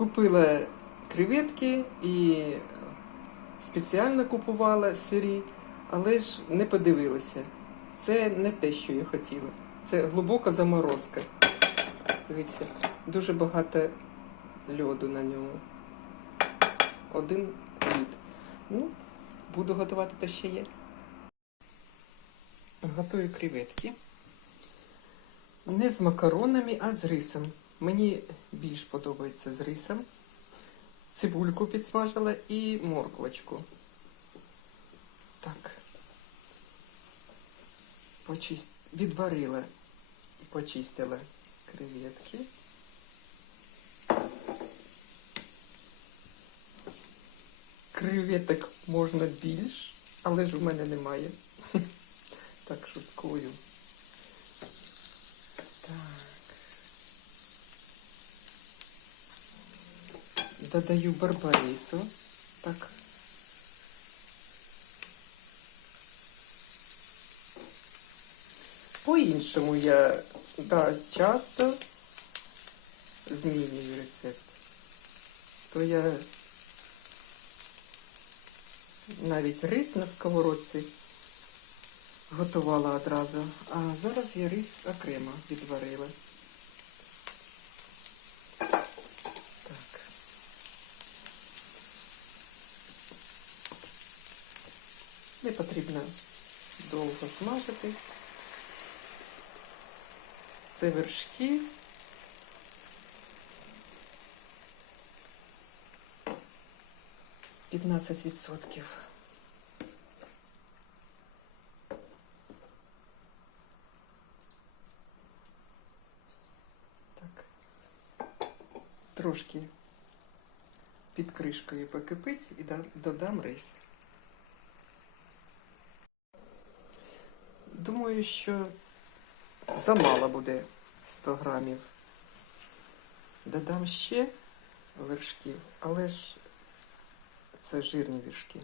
Купила креветки і спеціально купувала сирі, але ж не подивилася. Це не те, що я хотіла. Це глибока заморозка. Дивіться, дуже багато льоду на ньому. Один лід. Ну, буду готувати те, що є. Готую креветки. Не з макаронами, а з рисом. Мені більш подобається з рисом. Цибульку підсмажила і морквочку. Так. Почист... Відварила і почистила креветки. Креветок можна більш, але ж у мене немає. Так, шуткую. Так. Додаю барбарису. Так. По-іншому я да, часто змінюю рецепт. То я навіть рис на сковородці готувала одразу, а зараз я рис окремо відварила. Потрібно довго смажити. Це вершки. П'ятнадцять відсотків. Так. Трошки під кришкою покипить і додам рис. Думаю, що замало буде 100 грамів. Додам ще вершків, але ж це жирні вершки.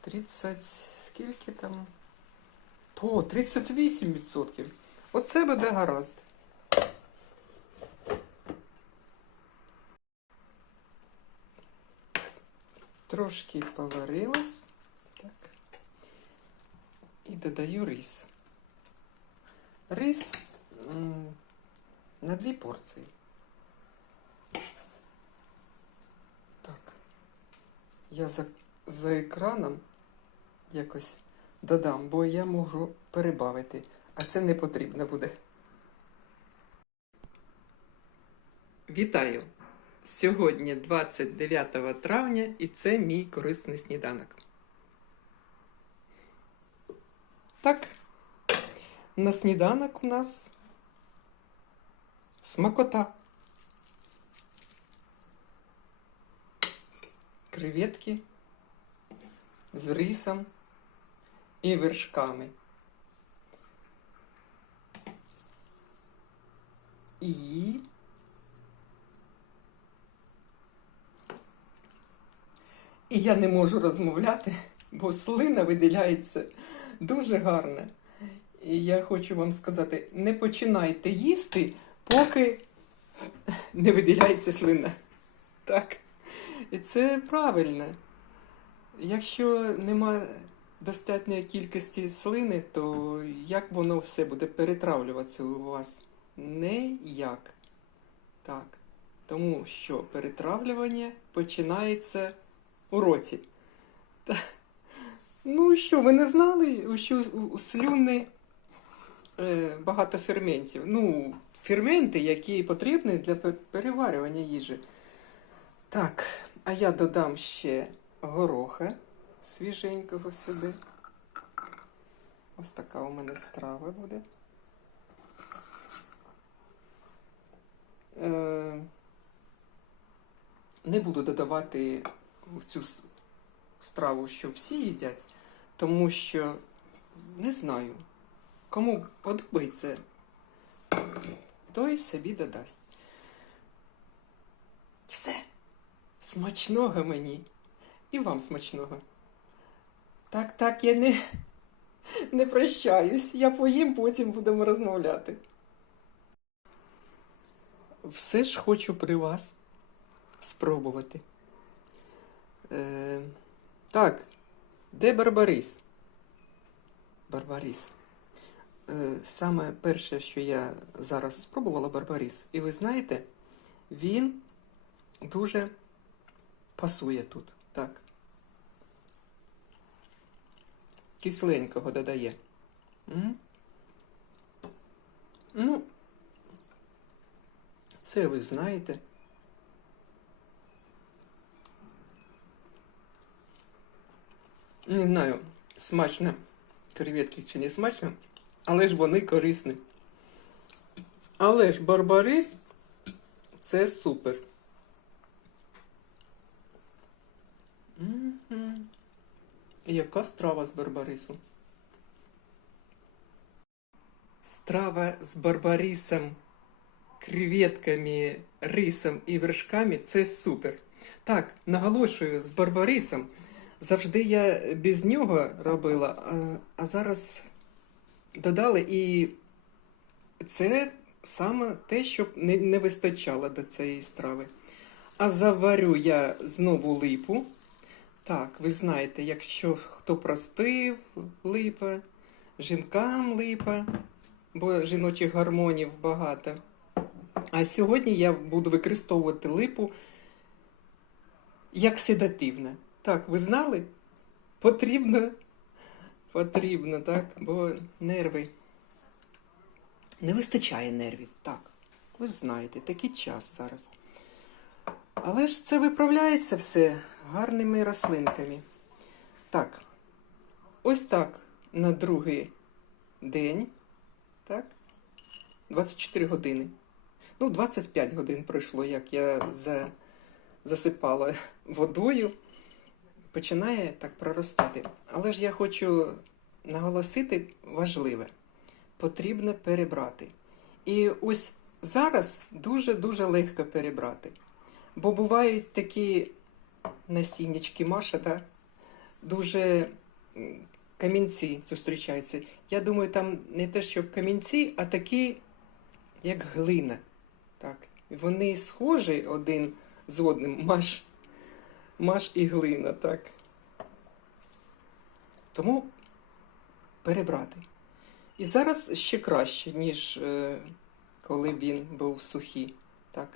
30, скільки там? О, 38%. Оце буде гаразд. Трошки поварилась. І додаю рис. Рис на дві порції. Так. Я за, за екраном якось додам, бо я можу перебавити, а це не потрібно буде. Вітаю! Сьогодні 29 травня і це мій корисний сніданок. Так, на сніданок у нас смакота. Креветки з рисом і вершками. І І я не можу розмовляти, бо слина виділяється дуже гарно. І я хочу вам сказати: не починайте їсти, поки не виділяється слина. Так. І це правильно. Якщо нема достатньої кількості слини, то як воно все буде перетравлюватися у вас? Ніяк. Так. Тому що перетравлювання починається у роті. Ну що, ви не знали, що у- слюни багато ферментів. Ну, ферменти, які потрібні для переварювання їжі. Так, а я додам ще гороха свіженького сюди. Ось така у мене страва буде. Е, не буду додавати в цю страву, що всі їдять, тому що не знаю, кому подобається, той собі додасть. Все. Смачного мені. І вам смачного. Так, так, я не, не прощаюсь. Я поїм, потім будемо розмовляти. Все ж хочу при вас спробувати. Е, так, де Барбарис? Барбарис. Е, саме перше, що я зараз спробувала Барбарис, і ви знаєте, він дуже пасує тут. Так. Кисленького додає. М? Ну, це ви знаєте. Не знаю, смачно креветки чи не смачно, але ж вони корисні. Але ж барбарис це супер. Мгм. Яка страва з барбарису? Страва з барбарисом, креветками, рисом і вершками це супер. Так, наголошую, з барбарисом. Завжди я без нього робила, а зараз додали, і це саме те, що не, вистачало до цієї страви. А заварю я знову липу. Так, ви знаєте, якщо хто простив, липа, жінкам липа, бо жіночих гормонів багато. А сьогодні я буду використовувати липу як седативне. Так, ви знали? Потрібно, потрібно, так, бо нерви. Не вистачає нервів, так. Ви знаєте, такий час зараз. Але ж це виправляється все гарними рослинками. Так, ось так на другий день, так, 24 години. Ну, 25 годин пройшло, як я засипала водою. Починає так проростати. Але ж я хочу наголосити важливе. Потрібно перебрати. І ось зараз дуже-дуже легко перебрати. Бо бувають такі насіннячки Маша, да? дуже камінці зустрічаються. Я думаю, там не те, що камінці, а такі, як глина. Так. Вони схожі один з одним, маш, маш і глина, так. Тому перебрати. І зараз ще краще, ніж е, коли він був сухий. Так.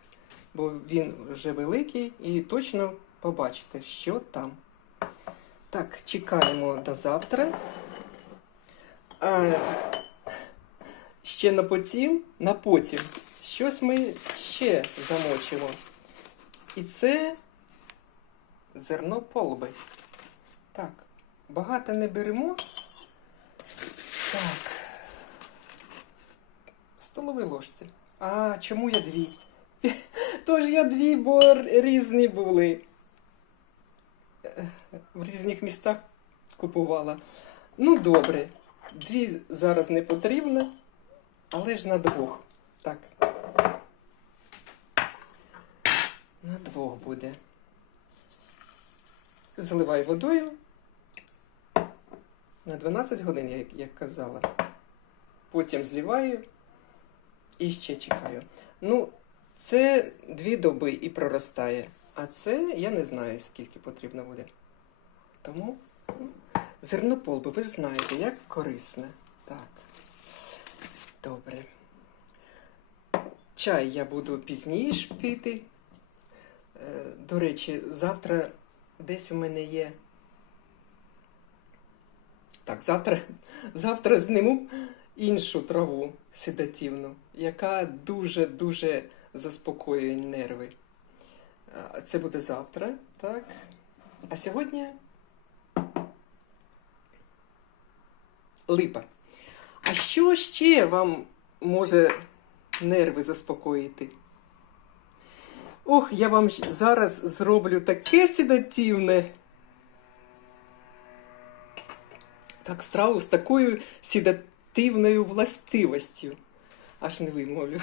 Бо він вже великий і точно побачите, що там. Так, чекаємо до завтра. А, ще на потім, на потім щось ми ще замочимо. І це зерно полби. Так, багато не беремо. Так. Столові ложці. А чому я дві? Тож я дві, бо різні були. В різних містах купувала. Ну, добре. Дві зараз не потрібно, але ж на двох. Так. На двох буде. Заливаю водою. На 12 годин, як, як казала. Потім зливаю і ще чекаю. Ну, це дві доби і проростає. А це я не знаю, скільки потрібно буде. Тому зернополби, ви ж знаєте, як корисне. Так. Добре. Чай я буду пізніше пити. Е, До речі, завтра десь у мене є. Так, завтра, завтра зниму іншу траву седативну, яка дуже-дуже заспокоює нерви. Це буде завтра, так? А сьогодні липа. А що ще вам може нерви заспокоїти? Ох, я вам зараз зроблю таке седативне. Так, страву з такою седативною властивостю. Аж не вимовлю.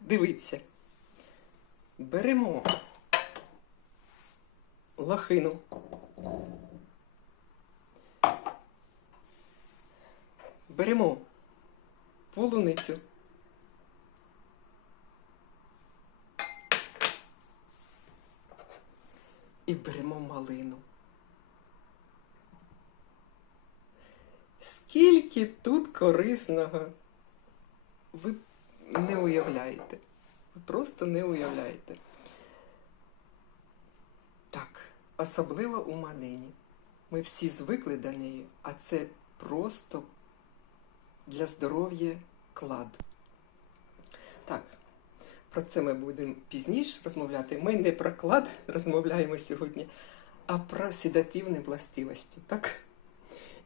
Дивіться. Беремо лохину. Беремо полуницю. І беремо малину. Скільки тут корисного, ви не уявляєте. Ви просто не уявляєте. Так, особливо у малині. Ми всі звикли до неї, а це просто для здоров'я клад. Так, про це ми будемо пізніше розмовляти. Ми не про клад розмовляємо сьогодні, а про седативні властивості. Так?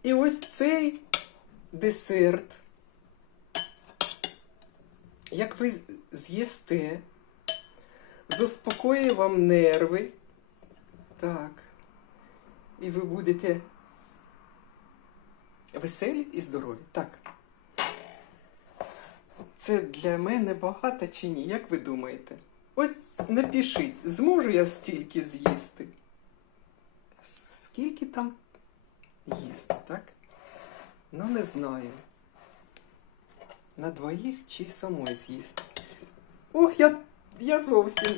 І ось цей десерт, як ви з'їсте, заспокоює вам нерви. Так. І ви будете веселі і здорові. Так. Це для мене багато чи ні? Як ви думаєте? Ось напишіть, зможу я стільки з'їсти? Скільки там їсти, так? Ну, не знаю. На двоїх чи самой з'їсти. Ох, я, я зовсім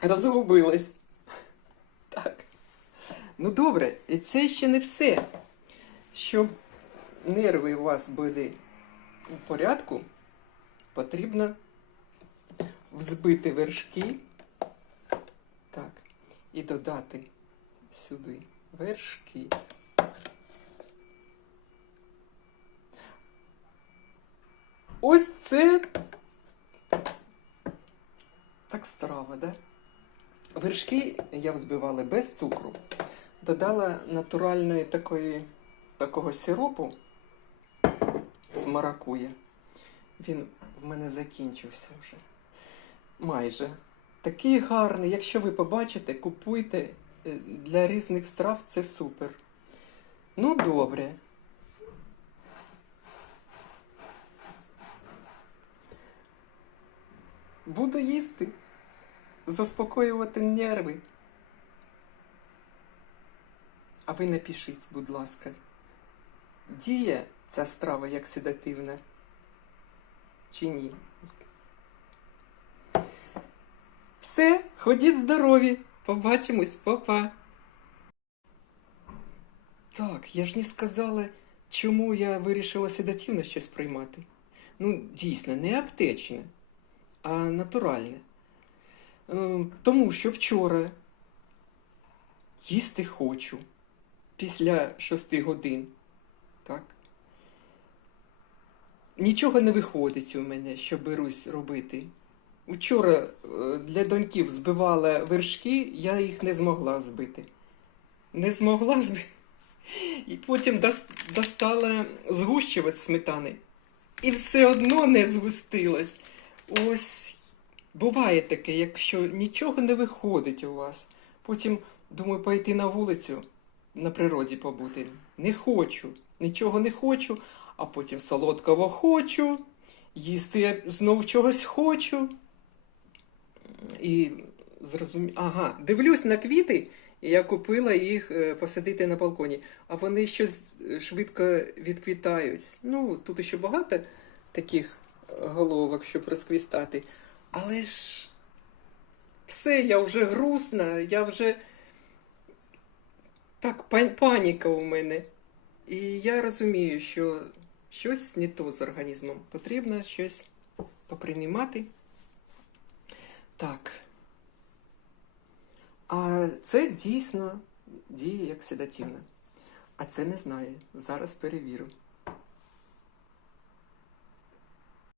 розгубилась. Так. Ну добре, це ще не все. Щоб нерви у вас були у порядку, потрібно взбити вершки. Так, і додати сюди вершки. Ось це так страва, да? Вершки я взбивала без цукру. Додала натуральної такої, такого сиропу з маракуя. Він в мене закінчився вже. Майже. Такий гарний. Якщо ви побачите, купуйте Е, для різних страв це супер. Ну, добре. Буду їсти, заспокоювати нерви. А ви напишіть, будь ласка, діє ця страва як седативна чи ні? Все, ходіть здорові! Побачимось, папа. Так, я ж не сказала, чому я вирішила седативно щось приймати. Ну, дійсно, не аптечне, а натуральне. Е, Тому що вчора їсти хочу після шести годин. Так? Нічого не виходить у мене, що берусь робити. Учора е, для доньків збивала вершки, я їх не змогла збити. Не змогла збити. І потім достала згущувач сметани. І все одно не згустилось. Ось буває таке, якщо нічого не виходить у вас. Потім думаю пойти на вулицю, на природі побути. Не хочу, нічого не хочу, а потім солодкого хочу, їсти я знов чогось хочу. І зрозумі... Ага, дивлюсь на квіти, і я купила їх е, посадити на балконі, а вони щось е, швидко відквітають. Ну, тут ще багато таких е, головок, щоб розквістати. Але ж все, я вже грустна, я вже так, паніка у мене. І я розумію, що щось не то з організмом. Потрібно щось поприймати. Так. А це дійсно діє як седативне. А це не знаю. Зараз перевірю.